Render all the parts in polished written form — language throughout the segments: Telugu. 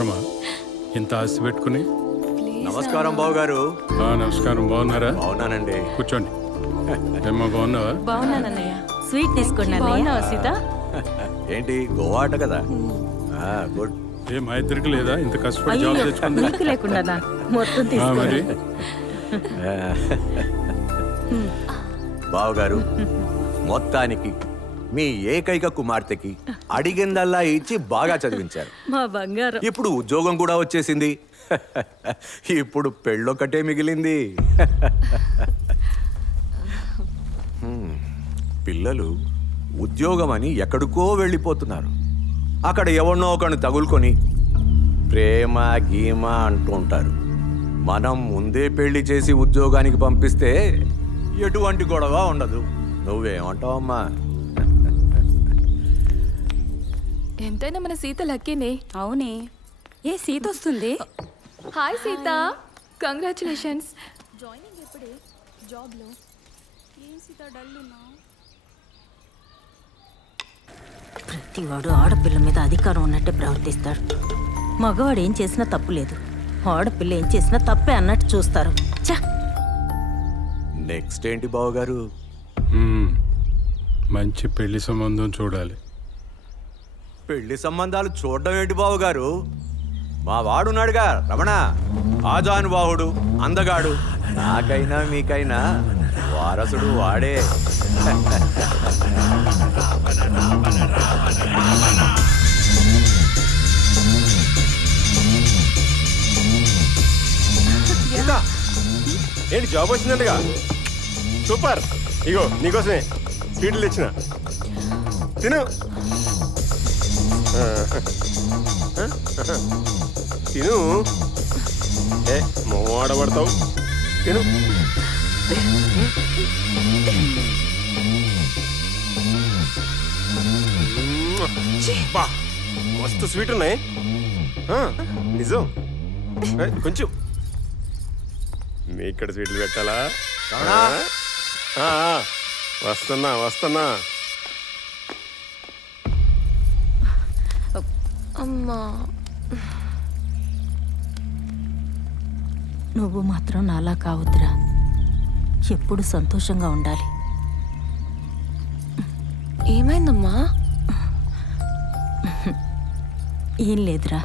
అవసరమా ఇంత ఆస్తి పెట్టుకుని? నమస్కారం బావు గారు. నమస్కారం. బాగున్నారా? బాగున్నానండి. కూర్చోండి. ఏమ్మా బాగున్నావా? బాగున్నానన్నయ్య. స్వీట్ తీసుకోండి అన్నయ్య. సీత ఏంటి గోవా అట కదా? గుడ్. ఏ మా ఇద్దరికి లేదా ఇంత కష్టపడి జాబ్ తెచ్చుకుంది? నీకు లేకుండా మొత్తం తీసుకోండి. మరి బావు గారు, మొత్తానికి మీ ఏకైక కుమార్తెకి అడిగిందల్లా ఇచ్చి బాగా చదివించారు. మా బంగారం. ఇప్పుడు ఉద్యోగం కూడా వచ్చేసింది. ఇప్పుడు పెళ్ళొక్కటే మిగిలింది. పిల్లలు ఉద్యోగం అని ఎక్కడికో వెళ్ళిపోతున్నారు. అక్కడ ఎవరినో ఒకరిని తగులుకొని ప్రేమ గీమ అంటూ ఉంటారు. మనం ముందే పెళ్లి చేసి ఉద్యోగానికి పంపిస్తే ఎటువంటి గొడవ ఉండదు. నువ్వేమంటావమ్మా? ఎంతైనా మన సీత లక్కీనే. అవునే. ఏ సీత వస్తుంది? Hi Sita, congratulations. జాయినింగ్ ఎప్పుడే జాబ్లో? ఏం సీత డల్ ఉన్నావు? ప్రతివాడు ఆడపిల్ల మీద అధికారం ఉన్నట్టే ప్రవర్తిస్తాడు. మగవాడు ఏం చేసినా తప్పు లేదు, ఆడపిల్ల ఏం చేసినా తప్పే అన్నట్టు చూస్తారు. చా, నెక్స్ట్ ఏంటి బావగారు? మంచి పెళ్లి సంబంధం చూడాలి. పెళ్లి సంబంధాలు చూడడం ఏంటి బావగారు? మా వాడున్నాడుగా రమణ, ఆజానుబాహుడు, అందగాడు. నాకైనా మీకైనా వారసుడు వాడే. ఏంటి జాబ్ వచ్చిందంటగా? సూపర్. ఇగో నీకోసమే స్వీట్లు తెచ్చిన, తిను. తిను. ఏ మోడబడతావు, తిను. బా మస్తు స్వీట్ ఉన్నాయి. నిజం. కొంచెం మీ ఇక్కడ స్వీట్లు పెట్టాలా? వస్తున్నా వస్తున్నా. అమ్మా, నువ్వు మాత్రం నాలా కావద్దురా. ఎప్పుడు సంతోషంగా ఉండాలి. ఏమైందమ్మా? ఏం లేదురా,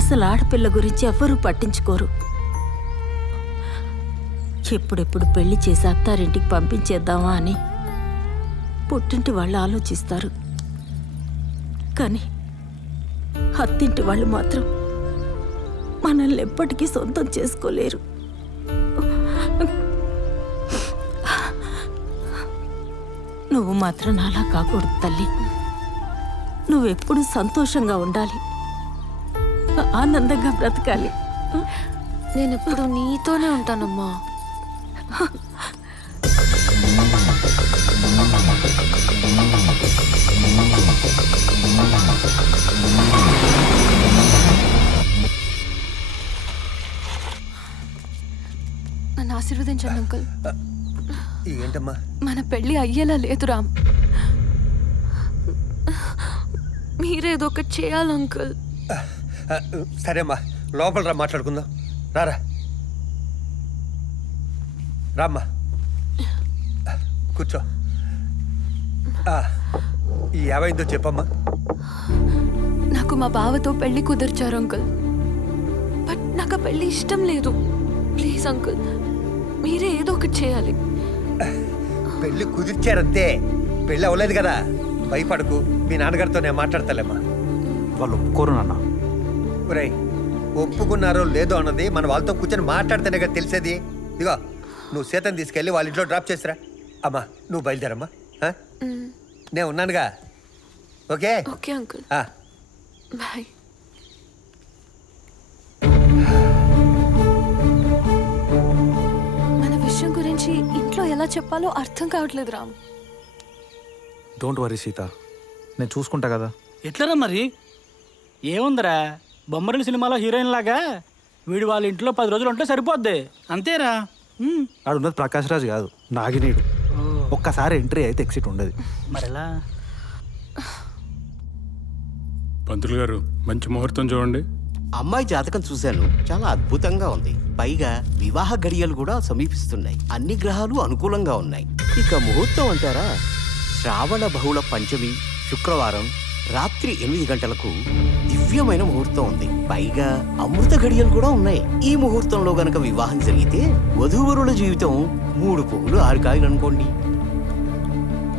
అసలు ఆడపిల్ల గురించి ఎవ్వరూ పట్టించుకోరు. ఎప్పుడెప్పుడు పెళ్లి చేసి అత్తారింటికి పంపించేద్దామా అని పుట్టింటి వాళ్ళు ఆలోచిస్తారు. కానీ అత్తింటి వాళ్ళు మాత్రం మనల్ని ఎప్పటికీ సొంతం చేసుకోలేరు. నువ్వు మాత్రం నాలా కాకూడదు తల్లి. నువ్వెప్పుడు సంతోషంగా ఉండాలి, ఆనందంగా బ్రతకాలి. నేను ఎప్పుడు నీతోనే ఉంటానమ్మా. నన్ను ఆశీర్వదించండి అంకుల్. ఏంటమ్మా? మన పెళ్ళి అయ్యేలా లేదు రామ్. మీరేదో ఒకటి చేయాలి అంకుల్. సరేమ్మా, లోపల రా, మాట్లాడుకుందాం. రారా, రామ్మా, కూర్చో. ఏమైందో చెప్పమ్మా. నాకు మా బావతో పెళ్లి కుదిర్చారు అంకుల్. బట్ నాకు ఆ పెళ్లి ఇష్టం లేదు. ప్లీజ్ అంకుల్, మీరే ఏదో ఒకటి చేయాలి. పెళ్ళి కుదిర్చారంతే, పెళ్ళి అవ్వలేదు కదా. భయపడకు, మీ నాన్నగారితో నేను మాట్లాడతాలేమ్మా. వాళ్ళు ఒప్పుకోరు నాన్న. ఒరేయ్, ఒప్పుకున్నారో లేదో అన్నది మన వాళ్ళతో కూర్చొని మాట్లాడితేనే కదా తెలిసేది. ఇదిగో, నువ్వు సీతను తీసుకెళ్ళి వాళ్ళ ఇంట్లో డ్రాప్ చేసిరా. అమ్మా, నువ్వు బయలుదేరమ్మా. నేను ఉన్నానుగా. Okay okay uncle, bye. మన విషయం గురించి ఇంట్లో ఎలా చెప్పాలో అర్థం కావట్లేదు రామ్. డోంట్ వరీ సీత, నేను చూసుకుంటా కదా. ఎట్లరా మరి? ఏముందిరా, బొమ్మరిని సినిమాలో హీరోయిన్ లాగా వీడు వాళ్ళ ఇంట్లో 10 రోజులు ఉంటే సరిపోద్ది. అంతేరా. ఆడున్నది ప్రకాష్ రాజ్ కాదు, నాగినీడు. ఒక్కసారి ఎంట్రీ అయితే ఎగ్జిట్ ఉండదు. మరెలా? పంతులు గారు, మంచి ముహూర్తం చూడండి. అమ్మాయి జాతకం చూశాను, చాలా అద్భుతంగా ఉంది. పైగా వివాహ గడియలు కూడా సమీపిస్తున్నాయి. అన్ని గ్రహాలు అనుకూలంగా ఉన్నాయి. ఇక ముహూర్తం అంటారా, శ్రావణ బహుళ పంచమి శుక్రవారం రాత్రి 8 గంటలకు దివ్యమైన ముహూర్తం ఉంది. పైగా అమృత గడియలు కూడా ఉన్నాయి. ఈ ముహూర్తంలో గనక వివాహం జరిగితే వధూవరుల జీవితం 3 పువ్వులు 6 కాయలు అనుకోండి.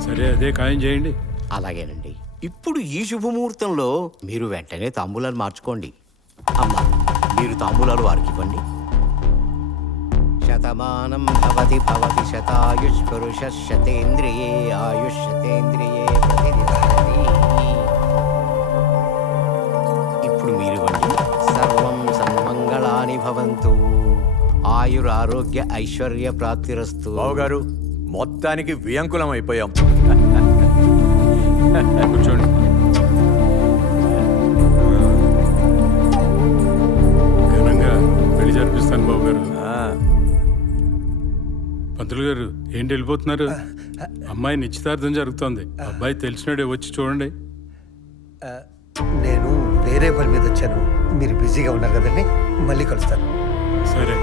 సరే అదే ఖాయం చేయండి. అలాగేనండి. ఇప్పుడు ఈ శుభముహూర్తంలో మీరు వెంటనే తాంబూలాలు మార్చుకోండి. అమ్మా, మీరు తాంబూలాలు వారికి ఇవ్వండి. శతమానం భవతి భవతి శతాయుష్ పురుష శతేంద్రియే ఆయుష్ శతేంద్రియే ప్రతిదిశతి. ఇప్పుడు మీరు ఇవ్వండి. సర్వం సన్మంగళాని భవంతు, ఆయురారోగ్య ఐశ్వర్య ప్రాప్తిరస్తు. బావగారు మొత్తానికి వియంకులం అయిపోయాం. కూర్చోండి. ఘనంగా పెళ్లి జరిపిస్తాను బాబు గారు. పంతులు గారు ఏంటి వెళ్ళిపోతున్నారు? అమ్మాయి నిశ్చితార్థం జరుగుతోంది. అబ్బాయి తెలిసినాడే, వచ్చి చూడండి. నేను వేరే పని మీద వచ్చాను, మీరు బిజీగా ఉన్నారు కదండి, మళ్ళీ కలుస్తాను. సరే.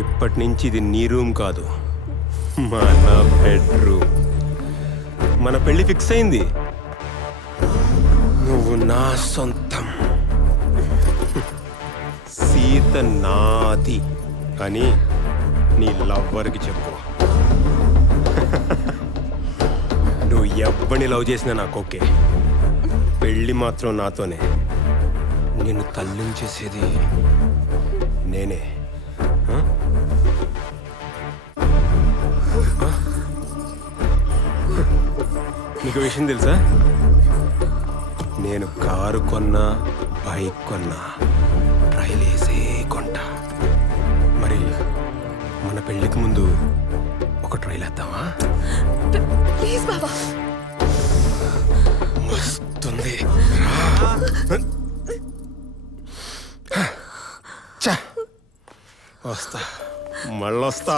ఇప్పటి నుంచి ఇది నీ రూమ్ కాదు, మన బెడ్రూమ్. మన పెళ్లి ఫిక్స్ అయింది. నువ్వు నా సొంతం, సీత నాది అని నీ లవ్వర్కి చెప్పు. నువ్వు ఎవ్వని లవ్ చేసినా నాకు ఓకే. పెళ్ళి మాత్రం నాతోనే. నిన్ను తల్లించేసేది నేనే. నీకు విషయం తెలుసా? నేను కారు కొన్నా, బైక్ కొన్నా, ట్రైల్ వేసే కొంటా. మరి మన పెళ్ళికి ముందు ఒక ట్రైల్ వేద్దామా? ప్లీజ్ బాబా. వస్తుంది. వస్తా, మళ్ళొస్తా.